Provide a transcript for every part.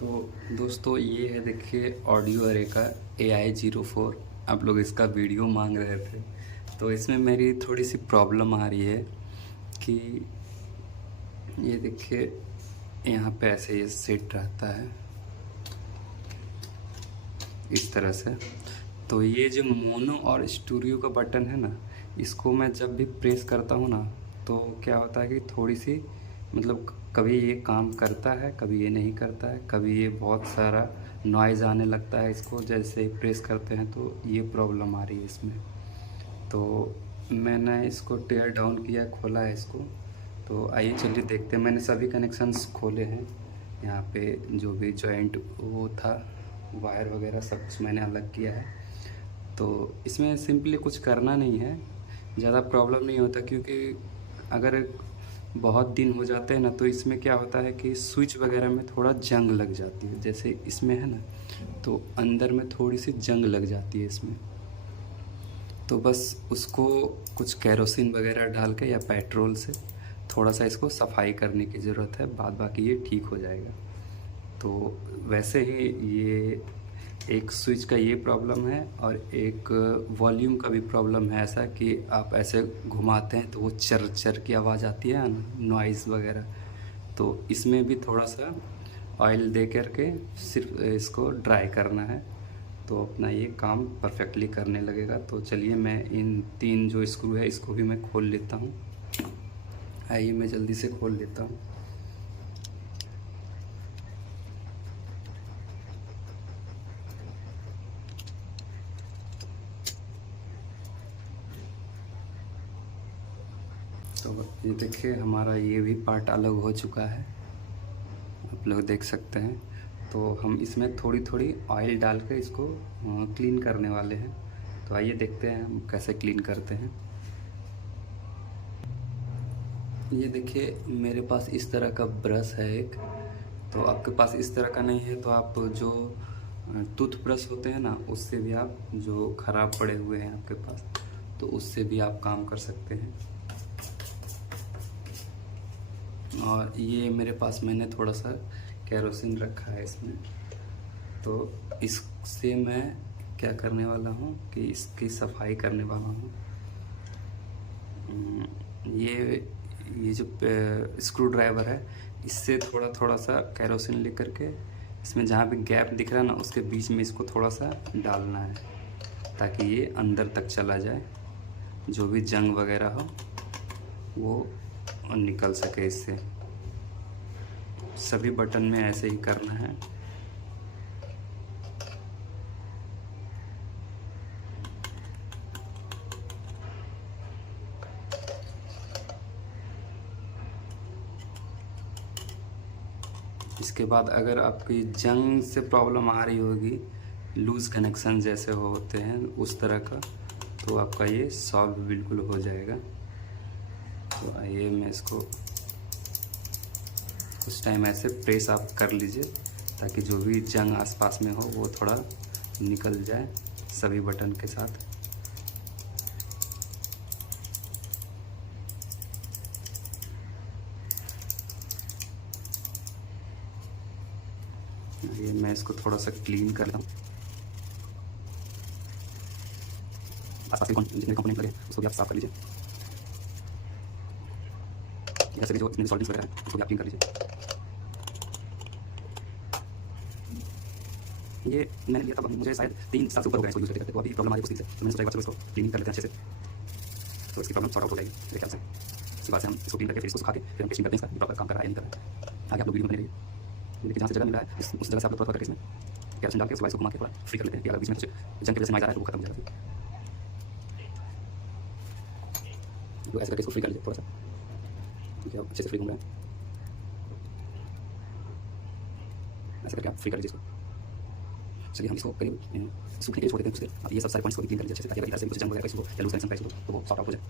तो दोस्तों ये है, देखिए ऑडियो अरे का AI04। आप लोग इसका वीडियो मांग रहे थे, तो इसमें मेरी थोड़ी सी प्रॉब्लम आ रही है कि ये देखिए यहाँ पे ऐसे ये सेट रहता है इस तरह से। तो ये जो मोनो और स्टूडियो का बटन है ना, इसको मैं जब भी प्रेस करता हूँ ना, तो क्या होता है कि थोड़ी सी मतलब कभी ये काम करता है, कभी ये नहीं करता है, कभी ये बहुत सारा नॉइज़ आने लगता है इसको जैसे प्रेस करते हैं, तो ये प्रॉब्लम आ रही है इसमें। तो मैंने इसको टेयर डाउन किया, खोला है इसको। तो आइए चलिए देखते हैं। मैंने सभी कनेक्शंस खोले हैं, यहाँ पे जो भी जॉइंट वो था, वायर वगैरह सब कुछ मैंने अलग किया है। तो इसमें सिंपली कुछ करना नहीं है, ज़्यादा प्रॉब्लम नहीं होता, क्योंकि अगर बहुत दिन हो जाते हैं ना, तो इसमें क्या होता है कि स्विच वगैरह में थोड़ा जंग लग जाती है। जैसे इसमें है ना, तो अंदर में थोड़ी सी जंग लग जाती है इसमें। तो बस उसको कुछ केरोसिन वगैरह डाल के या पेट्रोल से थोड़ा सा इसको सफाई करने की ज़रूरत है, बाद बाकी ये ठीक हो जाएगा। तो वैसे ही ये एक स्विच का ये प्रॉब्लम है, और एक वॉल्यूम का भी प्रॉब्लम है, ऐसा कि आप ऐसे घुमाते हैं तो वो चर चर की आवाज़ आती है ना, नॉइज़ वगैरह। तो इसमें भी थोड़ा सा ऑयल दे करके सिर्फ इसको ड्राई करना है, तो अपना ये काम परफेक्टली करने लगेगा। तो चलिए मैं इन 3 जो स्क्रू है इसको भी मैं खोल लेता हूँ। आइए मैं जल्दी से खोल लेता हूँ। तो ये देखिए हमारा ये भी पार्ट अलग हो चुका है, आप लोग देख सकते हैं। तो हम इसमें थोड़ी थोड़ी ऑयल डाल कर इसको क्लीन करने वाले हैं। तो आइए देखते हैं हम कैसे क्लीन करते हैं। ये देखिए मेरे पास इस तरह का ब्रश है एक। तो आपके पास इस तरह का नहीं है तो आप जो टूथ ब्रश होते हैं ना, उससे भी आप, जो ख़राब पड़े हुए हैं आपके पास, तो उससे भी आप काम कर सकते हैं। और ये मेरे पास मैंने थोड़ा सा केरोसिन रखा है इसमें, तो इससे मैं क्या करने वाला हूँ कि इसकी सफाई करने वाला हूँ। ये जो स्क्रू ड्राइवर है, इससे थोड़ा थोड़ा सा केरोसिन लेकर के इसमें जहाँ भी गैप दिख रहा है ना, उसके बीच में इसको थोड़ा सा डालना है, ताकि ये अंदर तक चला जाए, जो भी जंग वगैरह हो वो निकल सके इससे। सभी बटन में ऐसे ही करना है। इसके बाद अगर आपकी जंग से प्रॉब्लम आ रही होगी, लूज़ कनेक्शन जैसे होते हैं उस तरह का, तो आपका ये सॉल्व बिल्कुल हो जाएगा। तो आइए मैं इसको कुछ टाइम ऐसे प्रेस आप कर लीजिए, ताकि जो भी जंग आसपास में हो वो थोड़ा निकल जाए सभी बटन के साथ। ये मैं इसको थोड़ा सा क्लीन कर लूँ। आसपास के जितने कंपोनेंट लगे उसको भी आप साफ कर लीजिए, जैसे जो इसमें सॉल्वेंट्स वगैरह है उसको भी आप क्लीन कर लीजिए। ये मैंने लिया था, मुझे शायद 3 साल से ऊपर हो गया इसको यूज़ करते करते, तो अभी प्रॉब्लम आ रही है उसी से। तो मैंने सोचा एक बार इसको क्लीनिंग कर लेते हैं अच्छे से, तो इसकी प्रॉब्लम सॉर्ट आउट हो जाएगी मेरे ख्याल से। उसके बाद से हम इसको क्लीन करके फिर इसको सुखा के फिर हम टेस्टिंग करते हैं इसका प्रॉपर काम कर रहा है या नहीं कर रहा है। आगे आप लोग वीडियो बने रहिए। देखिए जहाँ से जगह मिल रहा है उस जगह से आप लोग थोड़ा करके इसमें केरोसिन डाल के उसके बाद इसको घुमा के थोड़ा फ्री कर लेते हैं, कि अगर बीच में कुछ जंग की वजह से नॉइज़ आ रहा है तो वो खत्म हो जाएगा। तो ऐसे करके इसको फ्री कर लीजिए थोड़ा सा, ठीक है, अच्छे से फ्री घूम रहा है। ऐसे करके आप फ्री कर लीजिए इसको। चलिए हम इसको करीब सूखने के लिए छोड़ देते हैं कुछ देर। अब ये सब सारे पॉइंट्स को क्लीन कर लीजिए अच्छे से, ताकि अगर इधर से कुछ जंग वगैरह का इशू हो या लूज कनेक्शन का इशू हो तो वो सॉर्ट आउट हो जाए।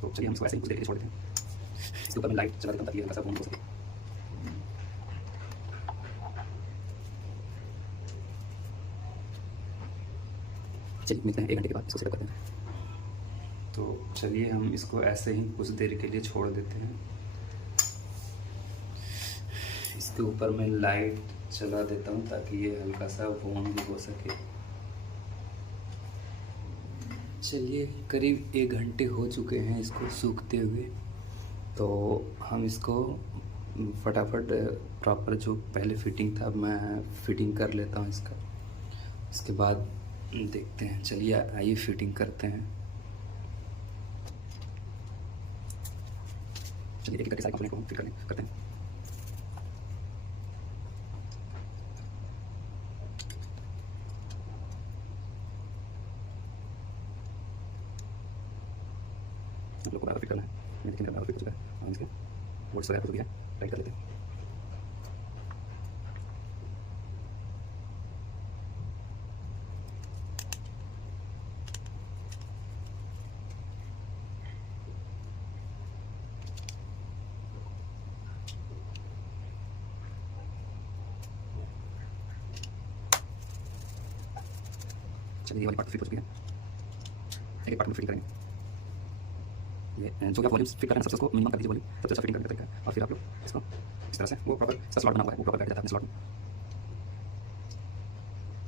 तो चलिए हम इसको ऐसे ही कुछ देर के लिए छोड़ देते हैं। इसके ऊपर मैं लाइट चला देता हूँ ताकि हल्का सा बंद हो सके। चलिए मिलते हैं 1 घंटे के बाद, इसको सेटअप करते हैं। तो चलिए हम इसको ऐसे ही कुछ देर के लिए छोड़ देते हैं। इसके ऊपर मैं लाइट चला देता हूँ ताकि ये हल्का सा वॉर्म भी हो सके। चलिए करीब 1 घंटे हो चुके हैं इसको सूखते हुए, तो हम इसको फटाफट प्रॉपर जो पहले फिटिंग था मैं फिटिंग कर लेता हूँ इसका, इसके बाद देखते हैं। चलिए आइए फिटिंग करते हैं। चलिए एक करके सारे कंपोनेंट को फिट करते हैं। हम लोग को बराबर फिट करना है। मैं देखिए मेरा बराबर फिट हो चुका है और इसके बोल्ट्स वगैरह हो गया, टाइट कर लेते हैं। चलिए ये वाली पार्ट फिट हो चुकी है, एक पार्ट में फिटिंग करेंगे। ये जो आप वॉल्यूम फिट कर रहे हैं सबसे उसको मिनिमम कर दीजिए वॉल्यूम, सबसे अच्छा फिटिंग करने का तरीका है। और फिर आप लोग इसको इस तरह से वो प्रॉपर इसका स्लॉट बना हुआ है, वो प्रॉपर बैठ जाता है अपने स्लॉट में।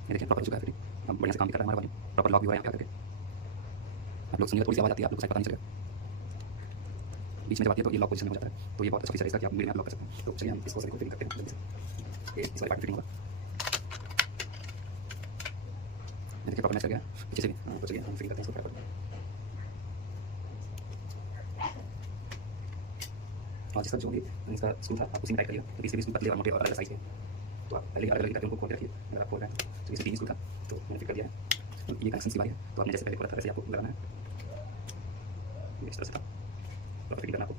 ये देखिए प्रॉपर हो चुका है फिटिंग। अब बढ़िया से काम भी कर रहा है हमारा वॉल्यूम, प्रॉपर लॉक भी हो रहा है यहाँ पे आकर। आप लोग सुनिए थोड़ी सी आवाज़ आती है, आप लोग को शायद पता नहीं चलेगा बीच में जब आती है तो ये लॉक पोजीशन में हो जाता है, तो ये बहुत अच्छा फीचर है इसका कि आप मिनट में लॉक कर सकते हैं। तो चलिए हम इसको फिटिंग करते हैं जल्दी से। ये इस वाली पार्ट फिटिंग होगा, ये देखिए प्रॉपर मैच कर गया पीछे से भी। तो चलिए हम फिटिंग करते हैं इसको फटाफट। और जिसका जो भी इसका स्क्रू था आप उसी में टाइट करिए, क्योंकि इसके भी पतले और मोटे और अलग साइज़ के, तो आप पहले अलग अलग करके उनको खोल के रखिए। अगर आप खोल रहे हैं तो इसे 3 स्क्रू था तो मैंने फिट कर दिया है। ये कनेक्शन की बारी है, तो आपने जैसे पहले खोला था वैसे आपको लगाना है। इस तरह से था प्रॉपर फिटिंग करना आपको।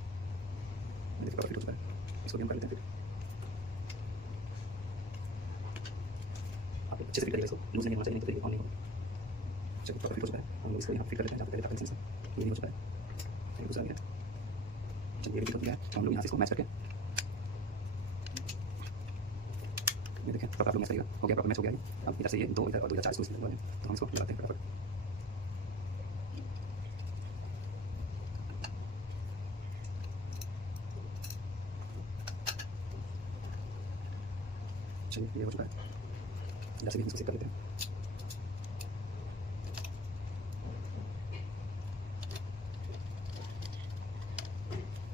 देखिए प्रॉपर फिट हो चुका है, इसको भी हम कर लेते हैं फिट। आप अच्छे से फिट करिए इसको, लूज नहीं होना चाहिए, नहीं तो ऑन नहीं होगा। चलिए प्रॉपर फिट हो चुका है, हम इसको यहाँ फिट कर लेते हैं जहाँ पे पहले था कनेक्शन से। ये हो चुका है, दूसरा भी है। चलिए ये भी फिट हो गया है, तो हम लोग यहाँ से इसको मैच करके ये देखें प्रॉपर आप लोग मैच करिएगा। हो गया, प्रॉपर मैच हो गया है। अब इधर से ये 2 इधर और 2 इधर 4 स्क्रू इसमें, तो हम इसको लगाते हैं फटाफट। चलिए ये हो चुका है, जैसे भी हम इसको सेट कर लेते हैं।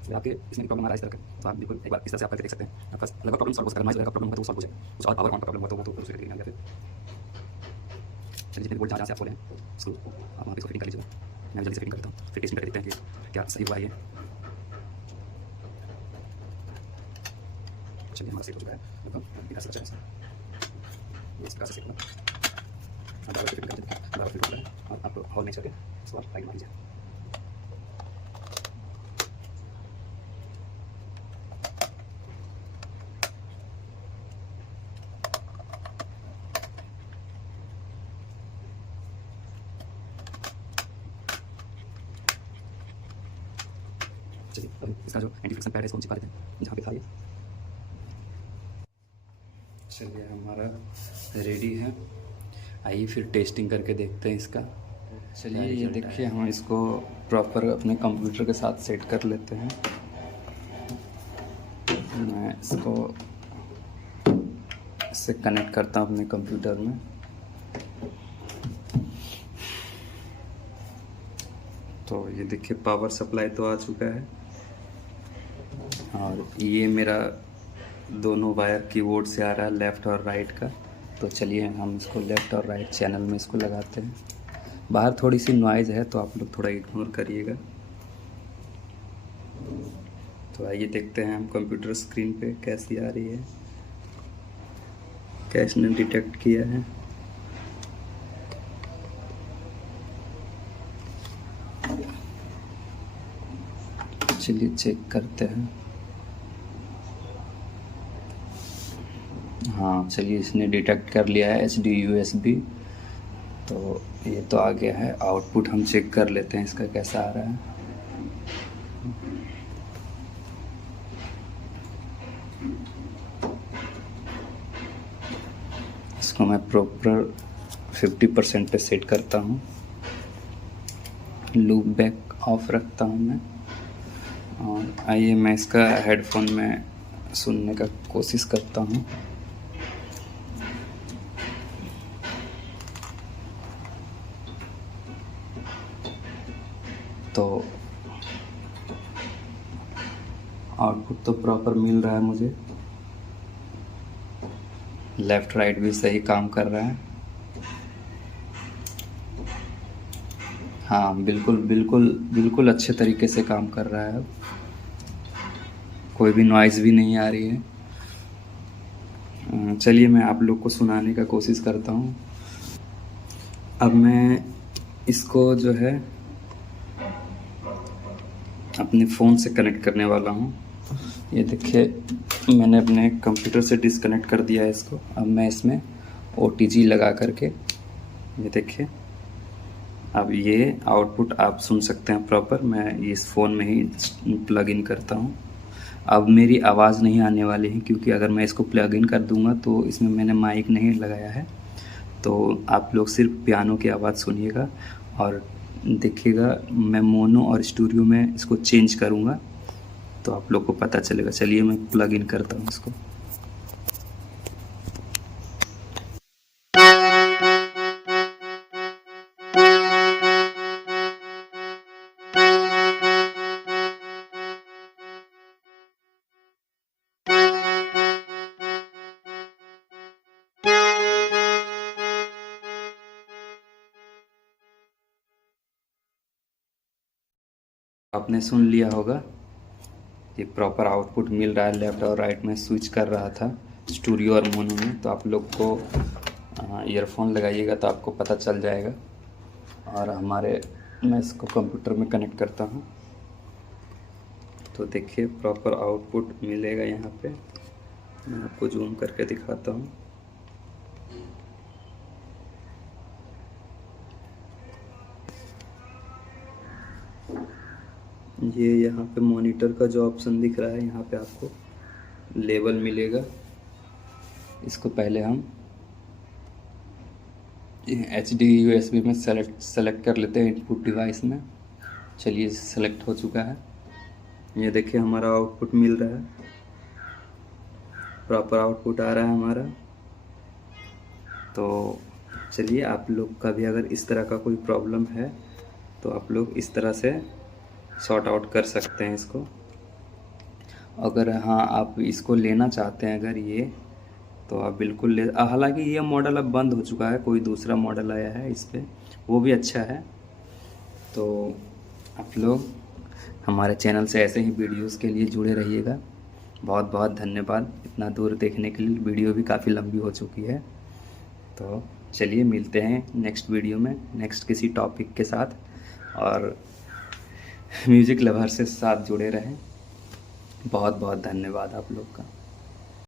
आपके इसमें प्रॉब्लम आ रहा है इस तरह का, तो आप बिल्कुल एक बार इस तरह से आप करके देख सकते हैं। आपका लगभग प्रॉब्लम सॉल्व हो सकता है। नॉइज़ वगैरह का प्रॉब्लम हो तो वो सॉल्व हो जाए, कुछ और पावर ऑन का प्रॉब्लम हो तो वो तो दूसरे तरीके से आ गया। फिर जितने बोल्ट जहाँ से आप खोलें उसको आप वहाँ पे इसको फिटिंग कर लीजिएगा। मैं जल्दी से फिटिंग करता हूँ, फिर टेस्टिंग कर देखते हैं कि क्या सही हुआ है ये। चलिए हमारा सेट हो चुका है, लगभग इधर से अच्छा है इस प्रकार से सेट होगा। बराबर फिटिंग कर दीजिए, बराबर फिट हो रहा है। और आप हॉल नहीं करके इसको आप टाइट मार लीजिए। चलिए अब इसका जो एंटी फ्रिक्शन पैड है इसको हम चिपका देते हैं जहाँ पे था ये। चलिए हमारा रेडी है, आइए फिर टेस्टिंग करके देखते हैं इसका। चलिए ये देखिए हम इसको प्रॉपर अपने कंप्यूटर के साथ सेट कर लेते हैं। मैं इसको इससे कनेक्ट करता हूँ अपने कंप्यूटर में। तो ये देखिए पावर सप्लाई तो आ चुका है और ये मेरा दोनों वायर कीबोर्ड से आ रहा है, लेफ़्ट और राइट का। तो चलिए हम इसको लेफ़्ट और राइट चैनल में इसको लगाते हैं। बाहर थोड़ी सी नॉइज़ है तो आप लोग थोड़ा इग्नोर करिएगा। तो आइए देखते हैं हम कंप्यूटर स्क्रीन पे कैसी आ रही है, क्या इसने डिटेक्ट किया है। चलिए चेक करते हैं। हाँ चलिए इसने डिटेक्ट कर लिया है HD USB, तो ये तो आ गया है। आउटपुट हम चेक कर लेते हैं इसका कैसा आ रहा है। इसको मैं प्रॉपर 50% पे सेट करता हूँ, लूप बैक ऑफ रखता हूँ मैं। और आइए मैं इसका हेडफोन में सुनने का कोशिश करता हूँ। तो आउटपुट तो प्रॉपर मिल रहा है मुझे, लेफ़्ट राइट भी सही काम कर रहा है। हाँ, बिल्कुल बिल्कुल बिल्कुल अच्छे तरीके से काम कर रहा है। अब कोई भी नॉइज़ भी नहीं आ रही है। चलिए मैं आप लोग को सुनाने का कोशिश करता हूँ। अब मैं इसको जो है अपने फ़ोन से कनेक्ट करने वाला हूँ। ये देखिए मैंने अपने कंप्यूटर से डिस्कनेक्ट कर दिया है इसको। अब मैं इसमें OTG लगा करके, ये देखिए अब ये आउटपुट आप सुन सकते हैं प्रॉपर। मैं इस फ़ोन में ही प्लग इन करता हूँ। अब मेरी आवाज़ नहीं आने वाली है, क्योंकि अगर मैं इसको प्लग इन कर दूँगा तो इसमें मैंने माइक नहीं लगाया है। तो आप लोग सिर्फ पियानो की आवाज़ सुनिएगा और देखिएगा मैं मोनो और स्टूडियो में इसको चेंज करूँगा तो आप लोग को पता चलेगा। चलिए मैं प्लग इन करता हूँ इसको। आपने सुन लिया होगा, ये प्रॉपर आउटपुट मिल रहा है। लेफ़्ट और राइट में स्विच कर रहा था स्टूडियो और मोनो में। तो आप लोग को ईयरफोन लगाइएगा तो आपको पता चल जाएगा। और मैं इसको कंप्यूटर में कनेक्ट करता हूँ तो देखिए प्रॉपर आउटपुट मिलेगा यहाँ पे। मैं आपको जूम करके दिखाता हूँ। ये यहाँ पे मॉनिटर का जो ऑप्शन दिख रहा है, यहाँ पे आपको लेवल मिलेगा। इसको पहले हम HD USB में सेलेक्ट कर लेते हैं इनपुट डिवाइस में। चलिए सेलेक्ट हो चुका है। ये देखिए हमारा आउटपुट मिल रहा है, प्रॉपर आउटपुट आ रहा है हमारा। तो चलिए आप लोग का भी अगर इस तरह का कोई प्रॉब्लम है तो आप लोग इस तरह से सॉर्ट आउट कर सकते हैं इसको। अगर हाँ आप इसको लेना चाहते हैं अगर ये, तो आप बिल्कुल ले। हालांकि ये मॉडल अब बंद हो चुका है, कोई दूसरा मॉडल आया है इस पर, वो भी अच्छा है। तो आप लोग हमारे चैनल से ऐसे ही वीडियोस के लिए जुड़े रहिएगा। बहुत बहुत धन्यवाद इतना दूर देखने के लिए। वीडियो भी काफ़ी लंबी हो चुकी है। तो चलिए मिलते हैं नेक्स्ट वीडियो में, नेक्स्ट किसी टॉपिक के साथ। और म्यूज़िक लवर से साथ जुड़े रहें। बहुत बहुत धन्यवाद आप लोग का।